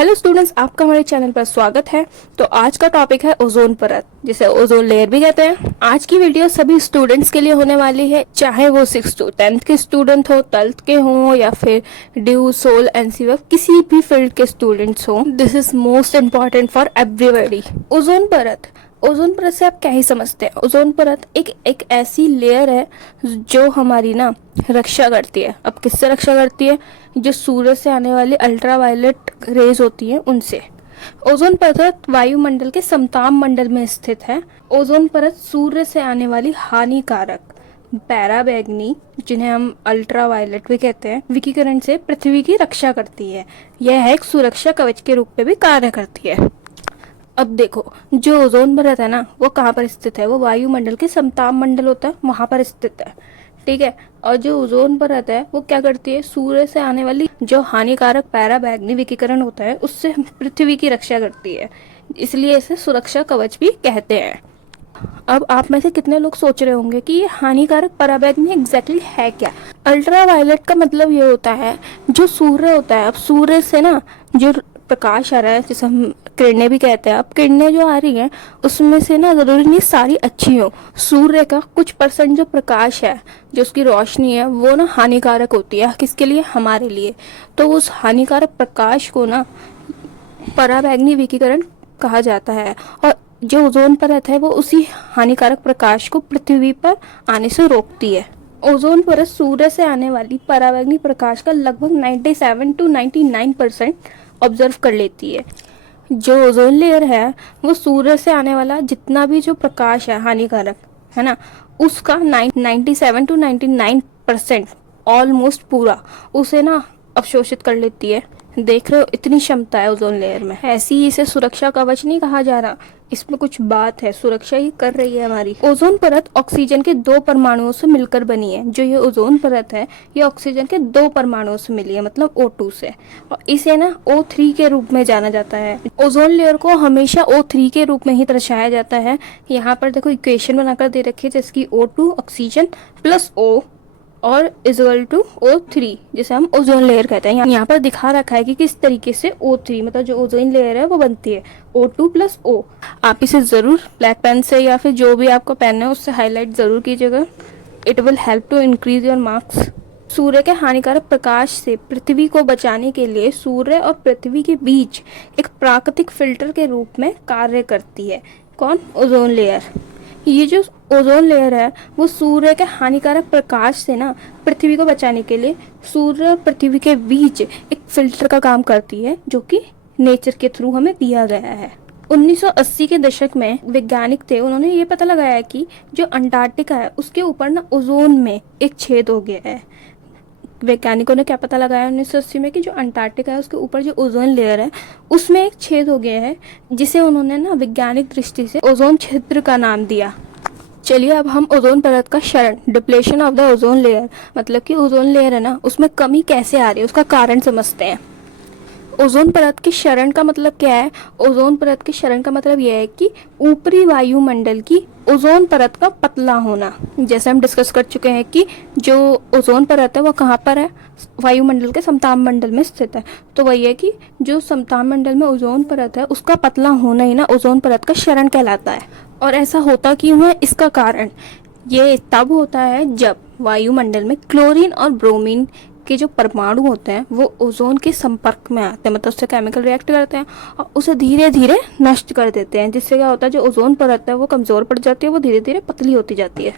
Hello students, आपका हमारे channel पर स्वागत है। तो आज का टॉपिक है ओजोन परत, जिसे ओजोन लेयर भी कहते हैं। आज की वीडियो सभी स्टूडेंट्स के लिए होने वाली है, चाहे वो 6 to 10th के स्टूडेंट हो, 12th के हों या फिर ड्यू, सोल, एनसीएफ, किसी भी फील्ड के स्टूडेंट्स हों। This is most important for everybody. Ozone परत से आप क्या ही समझते हैं? ओजोन परत एक ऐसी लेयर है जो हमारी ना रक्षा करती है। अब किससे रक्षा करती है? जो सूरज से आने वाली अल्ट्रावायलेट रेज होती हैं उनसे। ओजोन परत वायुमंडल के समताप मंडल में स्थित है। ओजोन परत सूर्य से आने वाली हानिकारक पैराबैंगनी, जिन्हें हम अल्ट्रावायलेट भी कहते हैं, विकिरण से पृथ्वी की रक्षा करती है। यह एक सुरक्षा कवच के रूप में भी कार्य करती है। अब देखो, जो ओजोन परत है ना, वो कहाँ पर स्थित है? वो वायुमंडल के समताप मंडल होता है, वहां पर स्थित है। ठीक है। और जो ओजोन परत है वो क्या करती है? सूर्य से आने वाली जो हानिकारक पैराबैंगनी विकिरण होता है उससे पृथ्वी की रक्षा करती है, इसलिए इसे सुरक्षा कवच भी कहते हैं। अब आप में से कितने लोग सोच रहे होंगे कि ये हानिकारक पराबैंगनी एग्जैक्टली है क्या? अल्ट्रावायलेट का मतलब ये होता है जो सूर्य होता है। अब सूर्य से ना जो प्रकाश आ रहा है, जिसे हम किरणें भी कहते हैं, अब किरणें जो आ रही हैं उसमें से ना जरूरी नहीं सारी अच्छी हो। सूर्य का कुछ % जो प्रकाश है, जो उसकी रोशनी है, वो ना हानिकारक होती है। किसके लिए? हमारे लिए। तो उस हानिकारक प्रकाश को ना पराबैंगनी विकिरण कहा जाता है। और जो ओजोन परत है वो उसी हानिकारक प्रकाश को पृथ्वी पर आने से रोकती है। ओजोन परत सूर्य से आने वाली पराबैंगनी प्रकाश का लगभग 97 to 99% ऑब्जर्व कर लेती है। जो ओजोन लेयर है वो सूर्य से आने वाला जितना भी जो प्रकाश है हानिकारक, है ना, उसका 97 to 99% ऑलमोस्ट पूरा उसे ना अवशोषित कर लेती है। देख रहे हो, इतनी क्षमता है ओजोन लेयर में। ऐसी ही इसे सुरक्षा कवच नहीं कहा जा रहा, इसमें कुछ बात है, सुरक्षा ही कर रही है हमारी। ओजोन परत ऑक्सीजन के 2 परमाणुओं से मिलकर बनी है। जो ये ओजोन परत है ये ऑक्सीजन के 2 परमाणुओं से मिली है, मतलब O2 से, और इसे ना O3 के रूप में जाना जाता है। ओजोन लेयर को हमेशा O3 के रूप में ही दर्शाया जाता है। यहाँ पर देखो इक्वेशन बनाकर दे रखी है, जिसकी O2 ऑक्सीजन प्लस O और इजल टू O3, जिसे हम ओजोन लेयर कहते हैं। यहाँ पर दिखा रखा है कि किस तरीके से O3 मतलब जो ओजोन लेयर है वो बनती है, O2 प्लस O। आप इसे जरूर ब्लैक पेन से या फिर जो भी आपको पेन है उससे हाईलाइट जरूर कीजिएगा। It will help to increase your marks. सूर्य के हानिकारक प्रकाश से पृथ्वी को बचाने के लिए सूर्य और पृथ्वी के बीच एक प्राकृतिक फिल्टर के रूप में कार्य करती है। कौन? Ozone layer. ये जो ओजोन लेयर है वो सूर्य के हानिकारक प्रकाश से ना पृथ्वी को बचाने के लिए सूर्य और पृथ्वी के बीच एक फिल्टर का काम करती है, जो कि नेचर के थ्रू हमें दिया गया है। 1980 के दशक में वैज्ञानिक थे, उन्होंने ये पता लगाया कि जो अंटार्कटिका है उसके ऊपर ना ओजोन में एक छेद हो गया है। वैज्ञानिकों ने क्या पता लगाया 1980 में कि जो अंटार्कटिका है उसके ऊपर जो ओजोन लेयर है उसमें एक छेद हो गया है, जिसे उन्होंने ना वैज्ञानिक दृष्टि से ओजोन क्षेत्र का नाम दिया। चलिए अब हम ओजोन परत का क्षरण, depletion of the ozone layer, मतलब कि ओजोन लेयर है ना उसमें कमी कैसे आ रही है उसका कारण समझते हैं। ओजोन परत के क्षरण का मतलब क्या है? ओजोन परत के क्षरण का मतलब यह है कि ऊपरी वायुमंडल की ओजोन परत का पतला होना। जैसे हम डिस्कस कर चुके हैं कि जो ओजोन परत है वो कहाँ पर है? वायुमंडल के समताप मंडल में स्थित है। तो वही है कि जो समताप मंडल में ओजोन परत है उसका पतला होना ही ना ओजोन परत का क्षरण कहलाता है। और ऐसा होता क्यों है? इसका कारण ये तब होता है जब वायुमंडल में क्लोरीन और ब्रोमीन के जो परमाणु होते हैं वो ओजोन के संपर्क में आते हैं, मतलब उससे केमिकल रिएक्ट करते हैं और उसे धीरे धीरे नष्ट कर देते हैं। जिससे क्या होता है, जो ओजोन परत है वो कमजोर पड़ जाती है, वो धीरे धीरे पतली होती जाती है।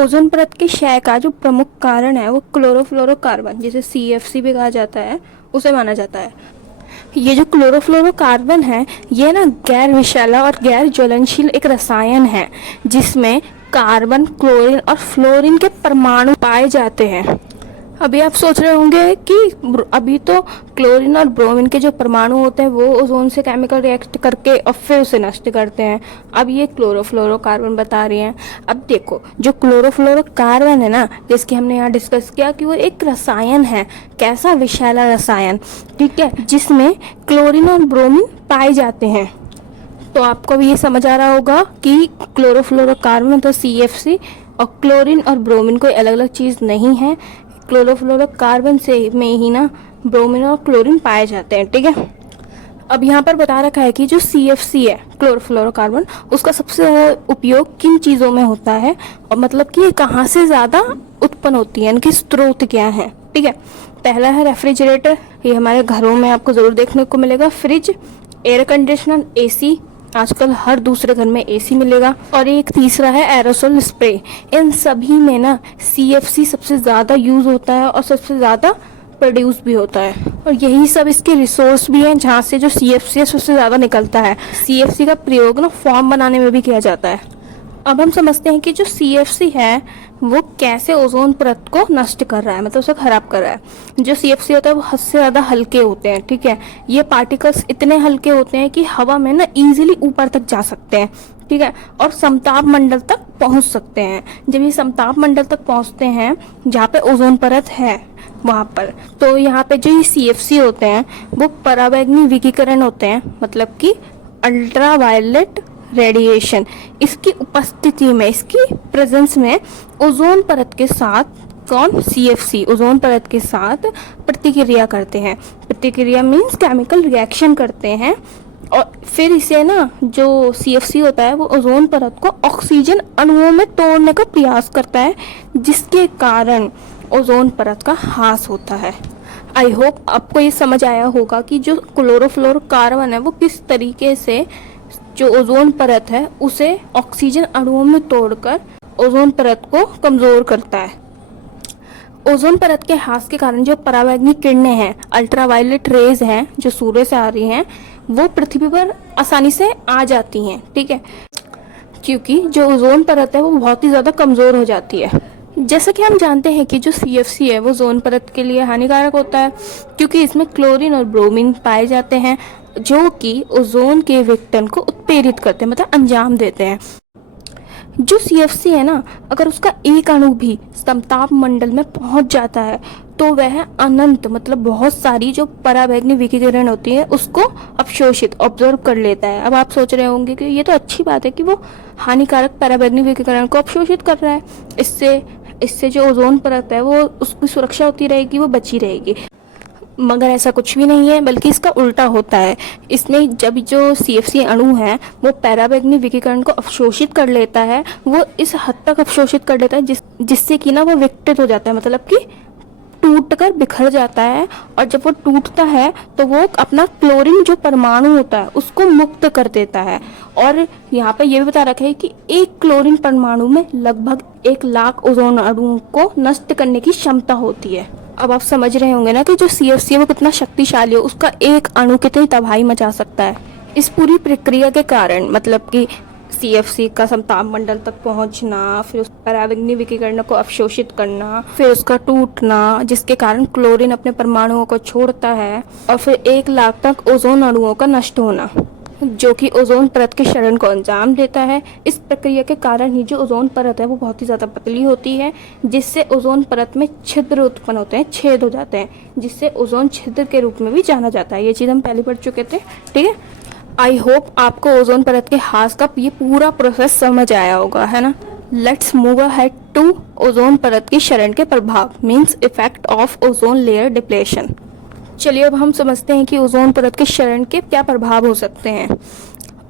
ओजोन परत के क्षय का जो प्रमुख कारण है वो क्लोरोफ्लोरोकार्बन, जिसे CFC भी कहा जाता है, उसे माना जाता है। ये जो क्लोरोफ्लोरोकार्बन है ये ना गैर विषैला और गैर ज्वलनशील एक रसायन है, जिसमें कार्बन, क्लोरीन और फ्लोरीन के परमाणु पाए जाते हैं। अभी आप सोच रहे होंगे कि अभी तो क्लोरीन और ब्रोमीन के जो परमाणु होते हैं वो ओजोन से केमिकल रिएक्ट करके और फिर उसे नष्ट करते हैं, अब ये क्लोरोफ्लोरोकार्बन बता रही हैं। अब देखो, जो क्लोरोफ्लोरोकार्बन है ना, जिसकी हमने यहाँ डिस्कस किया कि वो एक रसायन है। कैसा? विषैला रसायन, ठीक है, जिसमें क्लोरीन और ब्रोमीन पाए जाते हैं। तो आपको भी ये समझ आ रहा होगा कि क्लोरोफ्लोरोकार्बन मतलब CFC और क्लोरीन और ब्रोमीन कोई अलग अलग चीज़ नहीं है। क्लोरोफ्लोरोकार्बन से में ही ना ब्रोमीन और क्लोरीन पाए जाते हैं। ठीक है। अब यहाँ पर बता रखा है कि जो CFC है, क्लोरोफ्लोरोकार्बन, उसका सबसे ज़्यादा उपयोग किन चीज़ों में होता है, और मतलब कि ये कहाँ से ज़्यादा उत्पन्न होती है, इनके स्रोत क्या हैं। ठीक है, पहला है रेफ्रिजरेटर, ये हमारे घरों में आपको ज़रूर देखने को मिलेगा। फ्रिज, एयर कंडीशनर, AC, आजकल हर दूसरे घर में AC मिलेगा। और एक तीसरा है एरोसोल स्प्रे। इन सभी में ना CFC सबसे ज़्यादा यूज़ होता है और सबसे ज़्यादा प्रोड्यूस भी होता है, और यही सब इसके रिसोर्स भी हैं जहाँ से जो CFC है सबसे ज़्यादा निकलता है। CFC का प्रयोग ना फॉर्म बनाने में भी किया जाता है। अब हम समझते हैं कि जो CFC है वो कैसे ओजोन परत को नष्ट कर रहा है, मतलब उसे खराब कर रहा है। जो CFC होता है वो हद से ज़्यादा हल्के होते हैं। ठीक है, ये पार्टिकल्स इतने हल्के होते हैं कि हवा में ना इजीली ऊपर तक जा सकते हैं। ठीक है, और समताप मंडल तक पहुंच सकते हैं। जब ये समताप मंडल तक पहुंचते हैं जहाँ पे ओजोन परत है वहाँ पर, तो यहाँ पे जो ये CFC होते हैं वो पराबैंगनी विकिरण होते हैं, मतलब कि अल्ट्रावायलेट रेडिएशन। इसकी उपस्थिति में, इसकी प्रेजेंस में ओजोन परत के साथ CFC ओजोन परत के साथ प्रतिक्रिया करते हैं। प्रतिक्रिया मीन्स केमिकल रिएक्शन करते हैं, और फिर इसे ना जो CFC होता है वो ओजोन परत को ऑक्सीजन अणुओं में तोड़ने का प्रयास करता है, जिसके कारण ओजोन परत का ह्रास होता है। आई होप आपको ये समझ आया होगा कि जो क्लोरोफ्लोरोकार्बन है वो किस तरीके से जो ओजोन परत है उसे ऑक्सीजन अणुओं में तोड़कर ओजोन परत को कमज़ोर करता है। ओजोन परत के ह्रास के कारण जो पराबैंगनी किरणें हैं, अल्ट्रावायलेट रेज हैं जो सूर्य से आ रही हैं, वो पृथ्वी पर आसानी से आ जाती हैं। ठीक है, क्योंकि जो ओजोन परत है वो बहुत ही ज़्यादा कमज़ोर हो जाती है। जैसा कि हम जानते हैं कि जो CFC है वो ओजोन परत के लिए हानिकारक होता है, क्योंकि इसमें क्लोरीन और ब्रोमीन पाए जाते हैं जो कि ओजोन के विघटन को उत्प्रेरित करते हैं, मतलब अंजाम देते हैं। जो CFC है ना, अगर उसका एक अणु भी समताप मंडल में पहुंच जाता है तो वह अनंत, मतलब बहुत सारी जो पराबैंगनी विकिरण होती है उसको अवशोषित, ऑब्जर्व कर लेता है। अब आप सोच रहे होंगे कि ये तो अच्छी बात है कि वो हानिकारक पराबैंगनी विकिरण को अवशोषित कर रहा है, इससे जो ओजोन परत है वो उसकी सुरक्षा होती रहेगी, वो बची रहेगी। मगर ऐसा कुछ भी नहीं है, बल्कि इसका उल्टा होता है। इसमें जब जो CFC अणु है वो पराबैंगनी विकिरण को अवशोषित कर लेता है, वो इस हद तक अवशोषित कर लेता है जिससे कि ना वो विघटित हो जाता है, मतलब कि टूटकर बिखर जाता है। और जब वो टूटता है तो वो अपना क्लोरीन जो परमाणु होता है उसको मुक्त कर देता है। और यहाँ पे ये भी बता रखा है कि एक क्लोरीन परमाणु में लगभग 1 लाख ओजोन अणुओं को नष्ट करने की क्षमता होती है। अब आप समझ रहे होंगे ना कि जो CFC है वो कितना शक्तिशाली है, उसका एक अणु कितनी तबाही मचा सकता है। इस पूरी प्रक्रिया के कारण, मतलब कि CFC का समताप मंडल तक पहुंचना, फिर उस पराबैंगनी विकिरण को अवशोषित करना, फिर उसका टूटना जिसके कारण क्लोरीन अपने परमाणुओं को छोड़ता है, और फिर 1 लाख तक ओजोन अणुओं का नष्ट होना जो कि ओजोन परत के क्षरण को अंजाम देता है। इस प्रक्रिया के कारण ही जो ओजोन परत है वो बहुत ही ज़्यादा पतली होती है, जिससे ओजोन परत में छिद्र उत्पन्न होते हैं, छेद हो जाते हैं, जिससे ओजोन छिद्र के रूप में भी जाना जाता है। ये चीज़ हम पहले पढ़ चुके थे। ठीक है, आई होप आपको ओजोन परत के ह्रास का ये पूरा प्रोसेस समझ आया होगा, है ना। Let's move ahead to ozone परत के क्षरण के प्रभाव, means effect of ozone layer depletion. चलिए अब हम समझते हैं कि ओजोन परत के क्षरण के क्या प्रभाव हो सकते हैं।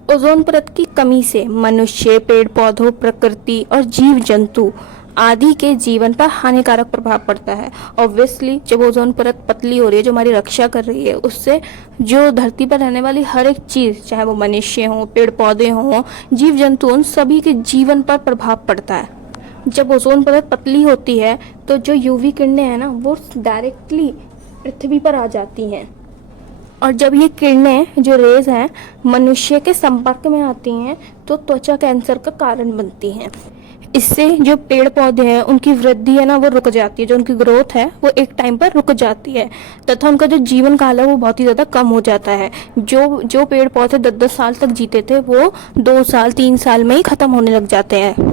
ओजोन परत की कमी से मनुष्य, पेड़ पौधों, प्रकृति और जीव जंतु आदि के जीवन पर हानिकारक प्रभाव पड़ता है। ऑब्वियसली जब ओजोन परत पतली हो रही है, जो हमारी रक्षा कर रही है, उससे जो धरती पर रहने वाली हर एक चीज़, चाहे वो मनुष्य हो, पेड़ पौधे हों, जीव जंतु, उन सभी के जीवन पर प्रभाव पड़ता है। जब ओजोन परत पतली होती है तो जो UV किरणें हैं ना वो डायरेक्टली पृथ्वी पर आ जाती हैं, और जब ये किरणें, जो रेज हैं, मनुष्य के संपर्क में आती हैं तो त्वचा कैंसर का कारण बनती हैं। इससे जो पेड़ पौधे हैं उनकी वृद्धि है ना वो रुक जाती है, जो उनकी ग्रोथ है वो एक टाइम पर रुक जाती है, तथा उनका जो जीवन काल है वो बहुत ही ज़्यादा कम हो जाता है। जो पेड़ पौधे 10-10 साल तक जीते थे वो 2 साल 3 साल में ही ख़त्म होने लग जाते हैं।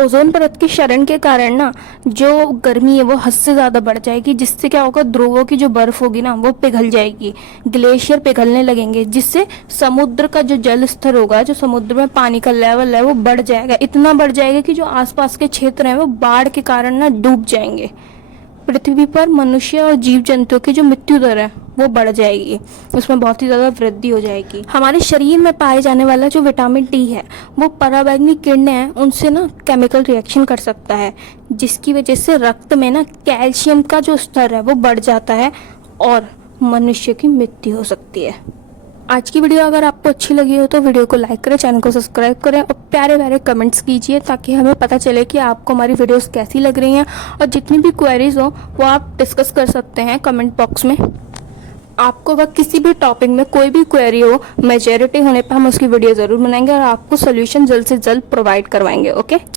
ओजोन परत के क्षरण के कारण ना जो गर्मी है वो हद से ज़्यादा बढ़ जाएगी, जिससे क्या होगा, ध्रुवों की जो बर्फ़ होगी ना वो पिघल जाएगी, ग्लेशियर पिघलने लगेंगे, जिससे समुद्र का जो जल स्तर होगा, जो समुद्र में पानी का लेवल है वो बढ़ जाएगा, इतना बढ़ जाएगा कि जो आसपास के क्षेत्र हैं वो बाढ़ के कारण ना डूब जाएंगे। पृथ्वी पर मनुष्य और जीव जंतुओं की जो मृत्यु दर है वो बढ़ जाएगी, उसमें बहुत ही ज़्यादा वृद्धि हो जाएगी। हमारे शरीर में पाए जाने वाला जो विटामिन डी है वो पराबैंगनी किरणें हैं उनसे ना केमिकल रिएक्शन कर सकता है, जिसकी वजह से रक्त में ना कैल्शियम का जो स्तर है वो बढ़ जाता है और मनुष्य की मृत्यु हो सकती है। आज की वीडियो अगर आपको अच्छी लगी हो तो वीडियो को लाइक करें, चैनल को सब्सक्राइब करें और प्यारे प्यारे कमेंट्स कीजिए ताकि हमें पता चले कि आपको हमारी वीडियोस कैसी लग रही हैं। और जितनी भी क्वेरीज हो वो आप डिस्कस कर सकते हैं कमेंट बॉक्स में। आपको अगर किसी भी टॉपिक में कोई भी क्वेरी हो, मेजॉरिटी होने पर हम उसकी वीडियो ज़रूर बनाएंगे और आपको सोल्यूशन जल्द से जल्द प्रोवाइड करवाएंगे। ओके।